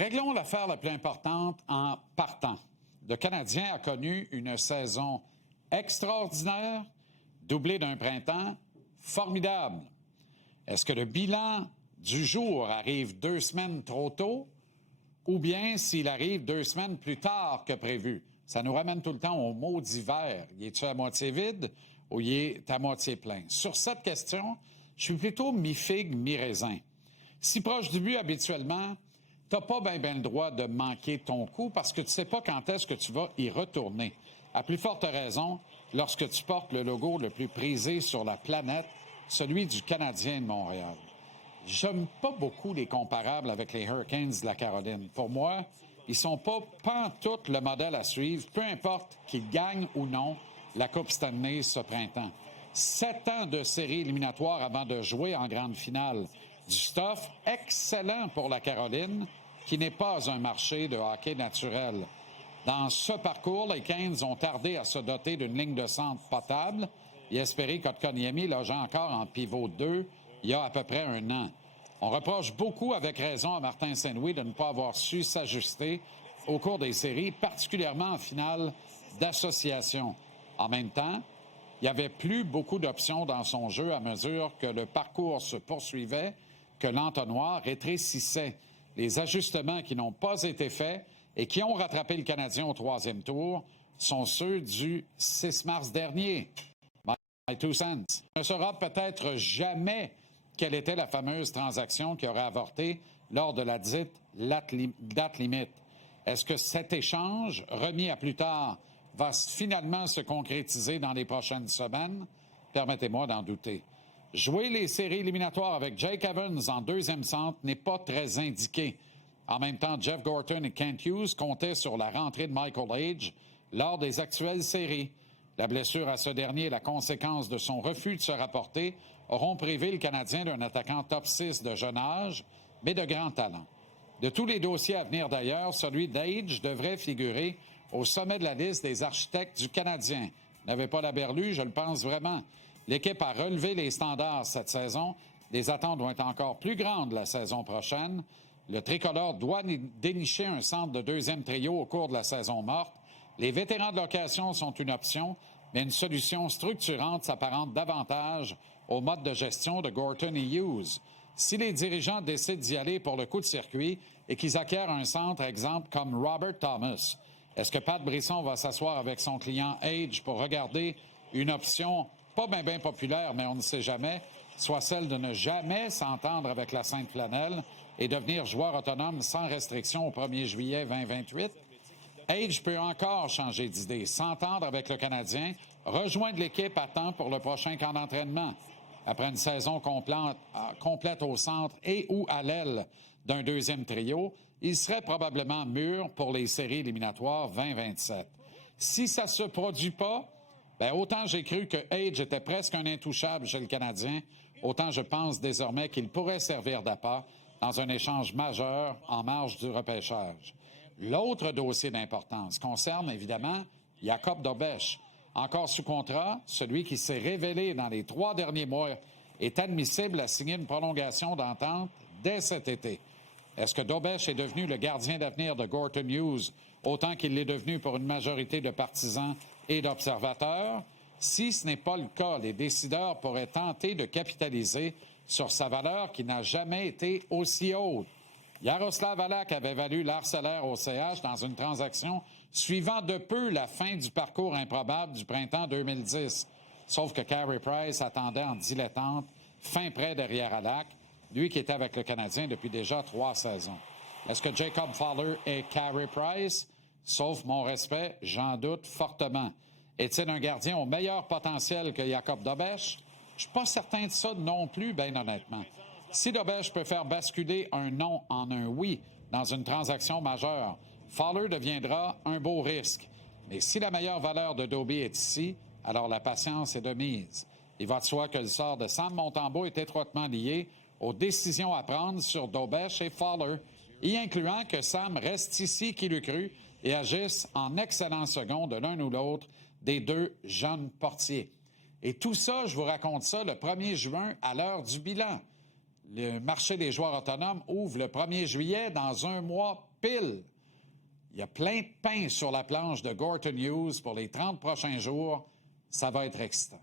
Réglons l'affaire la plus importante en partant. Le Canadien a connu une saison extraordinaire, doublée d'un printemps formidable. Est-ce que le bilan du jour arrive 2 semaines trop tôt ou bien s'il arrive 2 semaines plus tard que prévu? Ça nous ramène tout le temps au mot d'hiver. Il est-tu à moitié vide ou il est à moitié plein? Sur cette question, je suis plutôt mi-figue, mi-raisin. Si proche du but habituellement, tu n'as pas bien le droit de manquer ton coup parce que tu ne sais pas quand est-ce que tu vas y retourner. À plus forte raison, lorsque tu portes le logo le plus prisé sur la planète, celui du Canadien de Montréal. J'aime pas beaucoup les comparables avec les Hurricanes de la Caroline. Pour moi, ils sont pas pantoute le modèle à suivre, peu importe qu'ils gagnent ou non la Coupe Stanley ce printemps. 7 ans de série éliminatoire avant de jouer en grande finale. Du stuff excellent pour la Caroline, qui n'est pas un marché de hockey naturel. Dans ce parcours, les Canes ont tardé à se doter d'une ligne de centre potable et espérer Kotkaniemi logeant encore en pivot 2 il y a à peu près 1 an. On reproche beaucoup, avec raison, à Martin Saint-Louis de ne pas avoir su s'ajuster au cours des séries, particulièrement en finale d'association. En même temps, il n'y avait plus beaucoup d'options dans son jeu à mesure que le parcours se poursuivait, que l'entonnoir rétrécissait. Les ajustements qui n'ont pas été faits et qui ont rattrapé le Canadien au 3e tour sont ceux du 6 mars dernier. My two cents. On ne saura peut-être jamais quelle était la fameuse transaction qui aurait avorté lors de la dite date limite. Est-ce que cet échange, remis à plus tard, va finalement se concrétiser dans les prochaines semaines? Permettez-moi d'en douter. Jouer les séries éliminatoires avec Jake Evans en 2e centre n'est pas très indiqué. En même temps, Jeff Gorton et Kent Hughes comptaient sur la rentrée de Michael Age lors des actuelles séries. La blessure à ce dernier et la conséquence de son refus de se rapporter auront privé le Canadien d'un attaquant top 6 de jeune âge, mais de grand talent. De tous les dossiers à venir d'ailleurs, celui d'Age devrait figurer au sommet de la liste des architectes du Canadien. N'avez pas la berlue, je le pense vraiment. L'équipe a relevé les standards cette saison. Les attentes vont être encore plus grandes la saison prochaine. Le tricolore doit dénicher un centre de 2e trio au cours de la saison morte. Les vétérans de location sont une option, mais une solution structurante s'apparente davantage au mode de gestion de Gorton et Hughes. Si les dirigeants décident d'y aller pour le coup de circuit et qu'ils acquièrent un centre, exemple, comme Robert Thomas, est-ce que Pat Brisson va s'asseoir avec son client Age pour regarder une option pas bien populaire, mais on ne sait jamais, soit celle de ne jamais s'entendre avec la Sainte Flanelle et devenir joueur autonome sans restriction au 1er juillet 2028? Age peut encore changer d'idée, s'entendre avec le Canadien, rejoindre l'équipe à temps pour le prochain camp d'entraînement. Après une saison complète au centre et ou à l'aile d'un 2e trio, il serait probablement mûr pour les séries éliminatoires 2027. Si ça ne se produit pas, autant j'ai cru que Age était presque un intouchable chez le Canadien, autant je pense désormais qu'il pourrait servir d'appât dans un échange majeur en marge du repêchage. L'autre dossier d'importance concerne évidemment Jakub Dobeš. Encore sous contrat, celui qui s'est révélé dans les 3 derniers mois est admissible à signer une prolongation d'entente dès cet été. Est-ce que Dobeš est devenu le gardien d'avenir de Gorton Hughes autant qu'il l'est devenu pour une majorité de partisans et d'observateurs? Si ce n'est pas le cas, les décideurs pourraient tenter de capitaliser sur sa valeur qui n'a jamais été aussi haute. Jaroslav Halak avait valu l'Arcellaire au CH dans une transaction suivant de peu la fin du parcours improbable du printemps 2010. Sauf que Carey Price attendait en dilettante, fin près derrière Halak, lui qui était avec le Canadien depuis déjà 3 saisons. Est-ce que Jacob Fowler est Carey Price? Sauf mon respect, j'en doute fortement. Est-il un gardien au meilleur potentiel que Jakub Dobeš? Je suis pas certain de ça non plus, bien honnêtement. Si Dobeš peut faire basculer un non en un oui dans une transaction majeure, Fowler deviendra un beau risque. Mais si la meilleure valeur de Dobie est ici, alors la patience est de mise. Il va de soi que le sort de Sam Montembeault est étroitement lié aux décisions à prendre sur Dobeš et Fowler, y incluant que Sam reste ici qui le crut et agisse en excellent second de l'un ou l'autre des 2 jeunes portiers. Et tout ça, je vous raconte ça le 1er juin à l'heure du bilan. Le marché des joueurs autonomes ouvre le 1er juillet dans 1 mois pile. Il y a plein de pain sur la planche de Gorton Hughes pour les 30 prochains jours. Ça va être excitant.